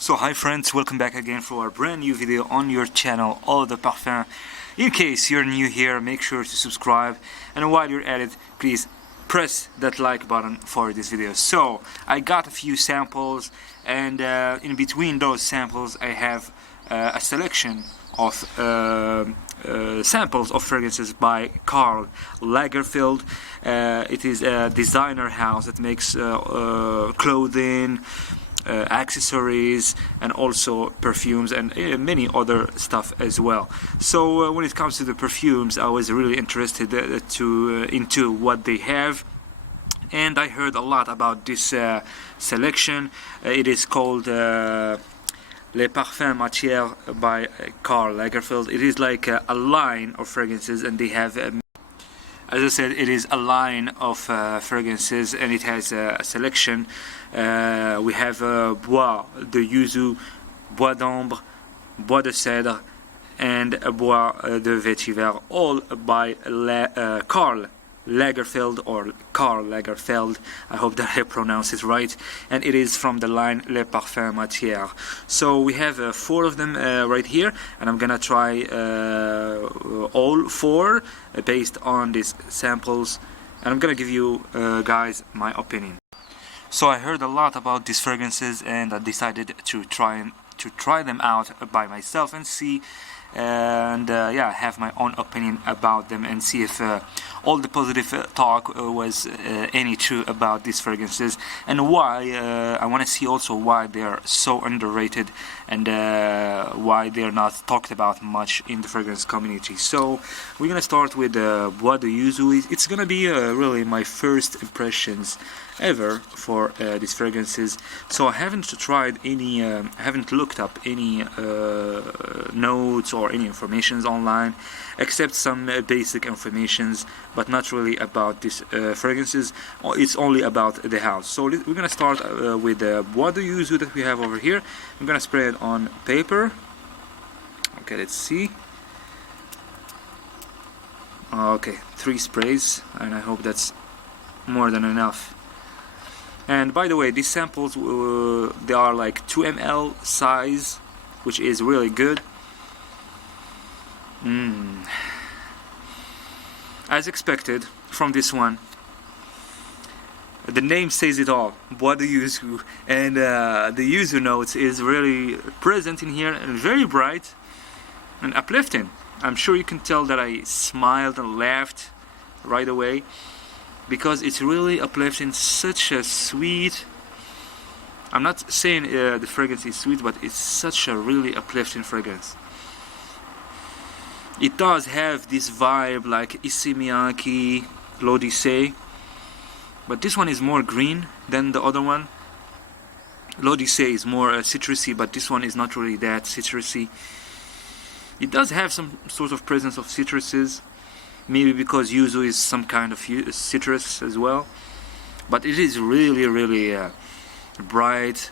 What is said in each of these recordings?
So hi friends, welcome back again for a brand new video on your channel All the Parfum. In case you're new here, make sure to subscribe, and while you're at it, please press that like button for this video. So I got a few samples, and in between those samples I have a selection of samples of fragrances by KARL LAGERFELD. It is a designer house that makes clothing, accessories, and also perfumes, and many other stuff as well. So when it comes to the perfumes, I was really interested into what they have, and I heard a lot about this selection. It is called Les Parfums Matières by KARL LAGERFELD. It is like a line of fragrances, and they have as I said, it is a line of fragrances, and it has a selection. We have Bois de Yuzu, Bois d'Ambre, Bois de Cèdre, and Bois de Vétiver, all by KARL LAGERFELD, or KARL LAGERFELD. I hope that I pronounce it right. And it is from the line Les Parfums Matières. So we have 4 of them right here, and I'm gonna try all 4 based on these samples, and I'm gonna give you guys my opinion. So I heard a lot about these fragrances, and I decided to try them out by myself and see, and yeah, have my own opinion about them, and see if all the positive talk was any true about these fragrances, and why I want to see also why they are so underrated, and why they are not talked about much in the fragrance community. So we're gonna start with Bois de Yuzu. It's gonna be really my first impressions ever for these fragrances. So I haven't tried any, I haven't looked up any notes or any informations online, except some basic informations, but not really about these fragrances. It's only about the house. So we're gonna start with the Bois de Yuzu that we have over here. I'm gonna spray it on paper. Okay, let's see. Okay, 3 sprays, and I hope that's more than enough. And by the way, these samples, they are like 2 ml size, which is really good. As expected from this one, the name says it all, Bois de Yuzu, and the Yuzu notes is really present in here, and very bright and uplifting. I'm sure you can tell that I smiled and laughed right away, because it's really uplifting. Such a sweet, I'm not saying the fragrance is sweet, but it's such a really uplifting fragrance. It does have this vibe like Issey Miyake, L'Odyssée, but this one is more green than the other one. L'Odyssée is more citrusy, but this one is not really that citrusy. It does have some sort of presence of citruses, maybe because Yuzu is some kind of citrus as well, but it is really bright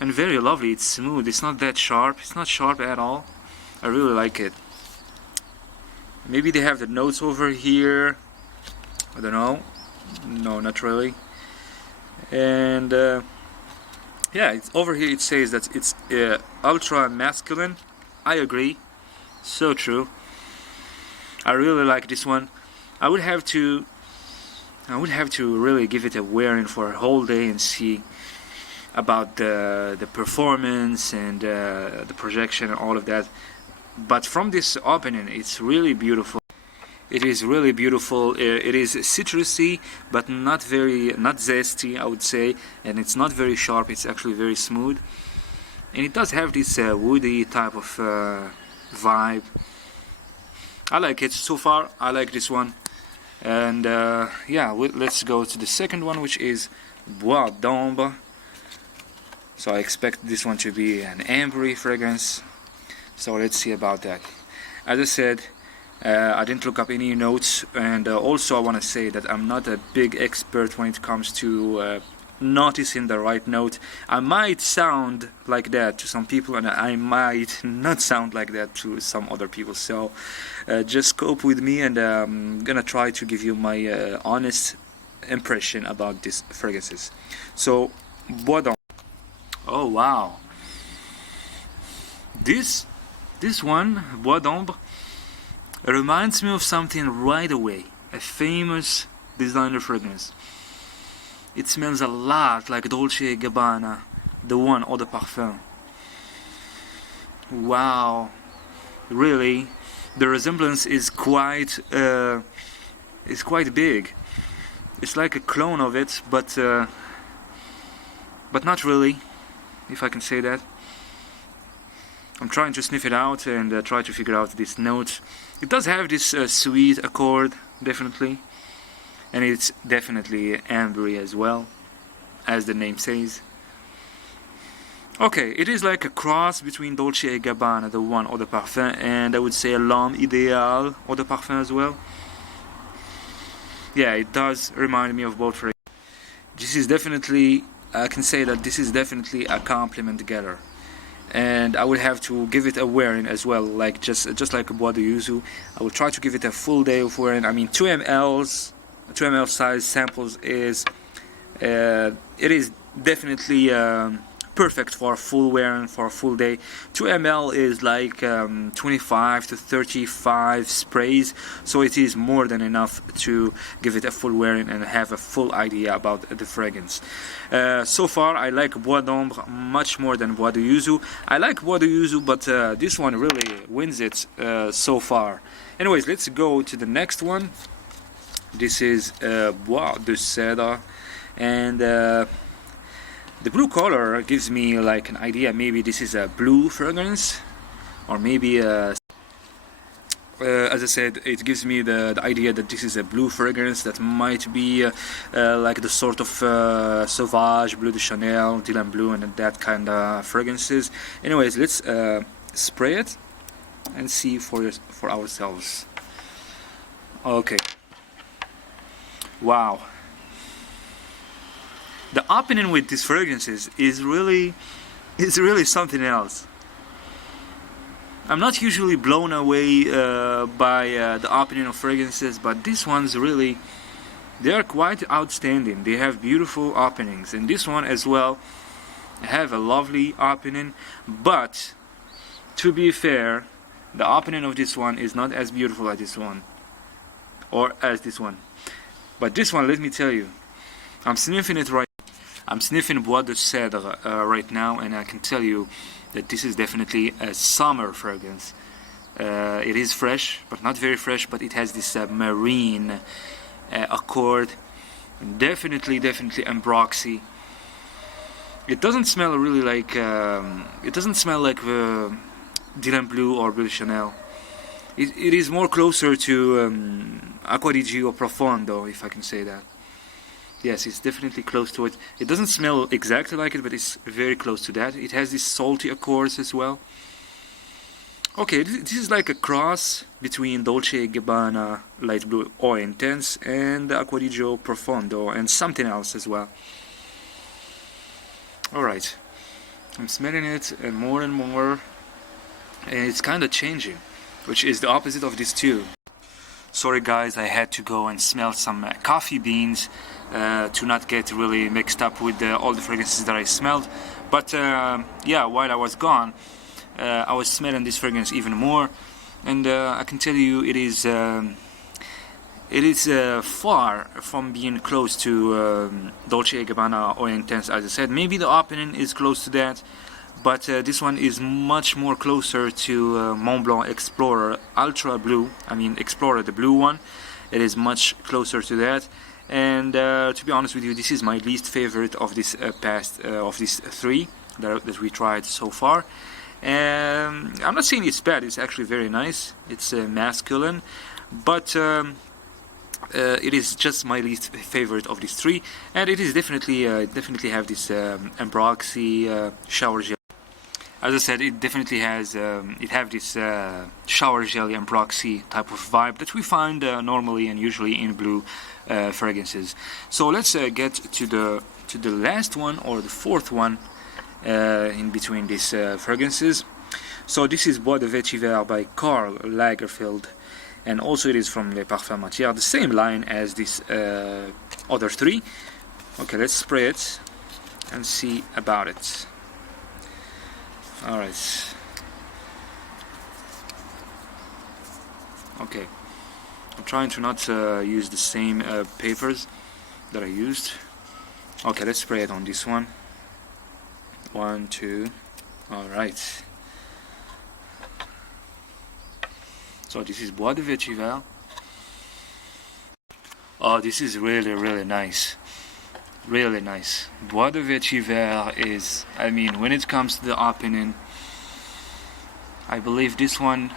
and very lovely. It's smooth, it's not that sharp, it's not sharp at all. I really like it. Maybe they have the notes over here, I don't know. No, not really. And yeah, it's over here. It says that it's ultra masculine. I agree, so true. I really like this one. I would have to really give it a wearing for a whole day and see about the performance and the projection and all of that. But from this opening, it's really beautiful. It is really beautiful. It is citrusy, but not zesty, I would say, and it's not very sharp. It's actually very smooth, and it does have this woody type of vibe. I like it so far. I like this one, and yeah, let's go to the second one, which is Bois d'Ambre. So I expect this one to be an ambery fragrance. So let's see about that. As I said, I didn't look up any notes, and also I want to say that I'm not a big expert when it comes to noticing the right note. I might sound like that to some people, and I might not sound like that to some other people. So just cope with me, and I'm gonna try to give you my honest impression about these fragrances. So Bois d'Ambre. Oh wow, This one, Bois d'Ombre, reminds me of something right away. A famous designer fragrance. It smells a lot like Dolce & Gabbana, the one Eau de Parfum. Wow, really, the resemblance is quite big. It's like a clone of it, but not really, if I can say that. I'm trying to sniff it out and try to figure out this note. It does have this sweet accord, definitely, and it's definitely ambery as well, as the name says. Okay, it is like a cross between Dolce & Gabbana, the one Eau de Parfum, and I would say a L'Homme Idéal Eau de Parfum as well. Yeah, it does remind me of both fragrances. This is definitely, I can say that this is definitely a compliment getter. And I will have to give it a wearing as well, like just like a Bois de Yuzu. I will try to give it a full day of wearing. I mean, 2 ml size samples is it is definitely perfect for a full wearing, for a full day. 2 ml is like 25 to 35 sprays, so it is more than enough to give it a full wearing and have a full idea about the fragrance. So far I like Bois d'Ombre much more than Bois de Yuzu. I like Bois de Yuzu, but this one really wins it so far. Anyways, let's go to the next one. This is Bois de Cèdre, and the blue color gives me like an idea. Maybe this is a blue fragrance, or maybe as I said, it gives me the idea that this is a blue fragrance that might be like the sort of Sauvage, Bleu de Chanel, Dylan Blue, and that kind of fragrances. Anyways, let's spray it and see for ourselves. Okay. Wow. The opening with these fragrances is really something else. I'm not usually blown away by the opening of fragrances, but these ones really, they are quite outstanding. They have beautiful openings, and this one as well have a lovely opening. But to be fair, the opening of this one is not as beautiful as this one, or as this one. But this one, let me tell you, I'm sniffing it right. I'm sniffing Bois de Cèdre right now, and I can tell you that this is definitely a summer fragrance. It is fresh, but not very fresh, but it has this marine accord. Definitely ambroxy. It doesn't smell really like it doesn't smell like Dylan Blue or Bleu de Chanel. It is more closer to Acqua di Gio Profondo, if I can say that. Yes, it's definitely close to it. It doesn't smell exactly like it, but it's very close to that. It has these salty accords as well. Okay, this is like a cross between Dolce & Gabbana Light Blue Eau Intense and Acqua di Gio Profondo, and something else as well. Alright, I'm smelling it and more, and it's kind of changing, which is the opposite of these two. Sorry guys, I had to go and smell some coffee beans to not get really mixed up with all the fragrances that I smelled. But yeah, while I was gone, I was smelling this fragrance even more, and I can tell you it is far from being close to Dolce & Gabbana Eau Intense, as I said. Maybe the opening is close to that, but this one is much more closer to Montblanc Explorer Ultra Blue. I mean Explorer, the blue one. It is much closer to that. And to be honest with you, this is my least favorite of this of these three that we tried so far. I'm not saying it's bad. It's actually very nice. It's masculine, but it is just my least favorite of these three. And it is definitely have this ambroxy shower gel. As I said, it definitely has this shower jelly ambroxy type of vibe that we find normally and usually in blue fragrances. So let's get to the last one, or the fourth one in between these fragrances. So this is Bois de Vétiver by KARL Lagerfeld, and also it is from Les Parfums Matières, the same line as these other three. Okay, let's spray it and see about it. Alright, Okay, I'm trying to not use the same papers that I used. Okay, let's spray it on this one. 1, 2. Alright. So this is Bois de Vétiver. Oh, this is really nice. Really nice. Bois de Vétiver is, I mean, when it comes to the opening, I believe this one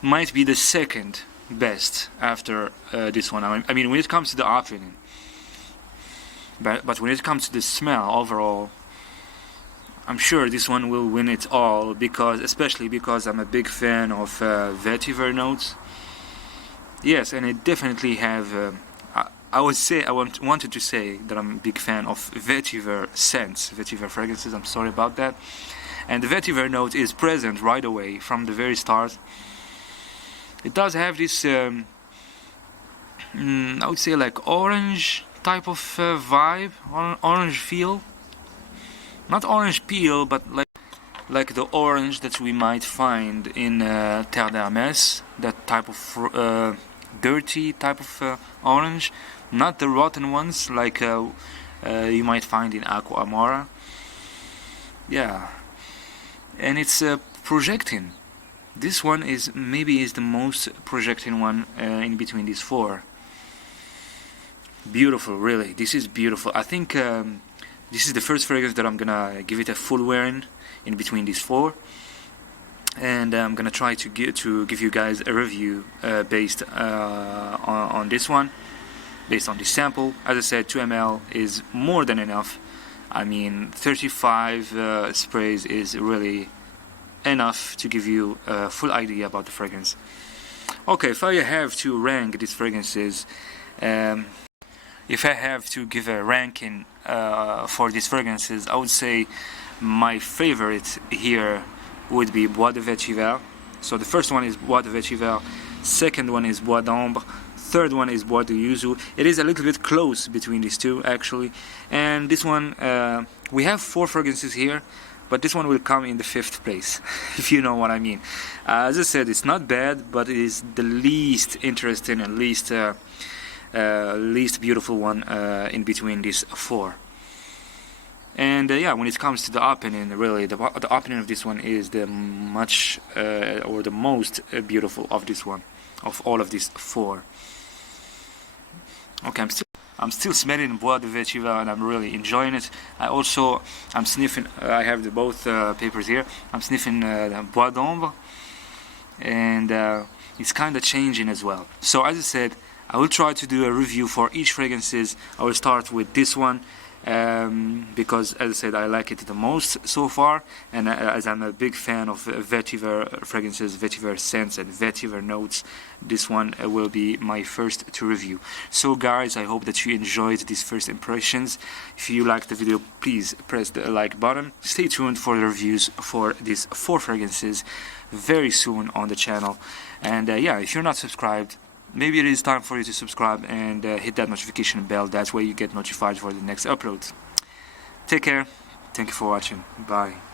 might be the second best after this one. I mean, when it comes to the opening. But when it comes to the smell overall, I'm sure this one will win it all, especially because I'm a big fan of Vétiver notes. Yes, and it definitely have. I wanted to say that I'm a big fan of Vétiver scents, Vétiver fragrances. I'm sorry about that. And the Vétiver note is present right away from the very start. It does have this, I would say, like orange type of vibe, orange feel. Not orange peel, but like the orange that we might find in Terre d'Hermès, that type of dirty type of orange, not the rotten ones like you might find in Aqua Amora. Yeah, and it's projecting. This one is the most projecting one in between these four. Beautiful, really. This is beautiful. I think this is the first fragrance that I'm gonna give it a full wearing in between these four, and I'm gonna try to give you guys a review based on this one, based on this sample. As I said, 2 ml is more than enough. I mean, 35 sprays is really enough to give you a full idea about the fragrance. Okay, if I have to rank these fragrances, if I have to give a ranking for these fragrances, I would say my favorite here would be Bois de Vétiver. So the first one is Bois de Vétiver, second one is Bois d'Ambre, third one is Bois de Yuzu. It is a little bit close between these two actually, and this one we have 4 fragrances here, but this one will come in the 5th place, if you know what I mean. As I said, it's not bad, but it is the least interesting and least beautiful one in between these 4. And yeah, when it comes to the opening, really the opening of this one is the the most beautiful of this one, of all of these 4. Okay, I'm still smelling Bois de Vétiver and I'm really enjoying it. I'm sniffing. I have both papers here. I'm sniffing Bois d'Ambre, and it's kind of changing as well. So as I said, I will try to do a review for each fragrances. I will start with this one because, as I said, I like it the most so far, and as I'm a big fan of Vétiver fragrances, Vétiver scents and Vétiver notes, this one will be my first to review. So guys, I hope that you enjoyed these first impressions. If you liked the video, please press the like button. Stay tuned for the reviews for these 4 fragrances very soon on the channel. And yeah, if you're not subscribed, maybe it is time for you to subscribe and hit that notification bell. That way you get notified for the next upload. Take care. Thank you for watching. Bye.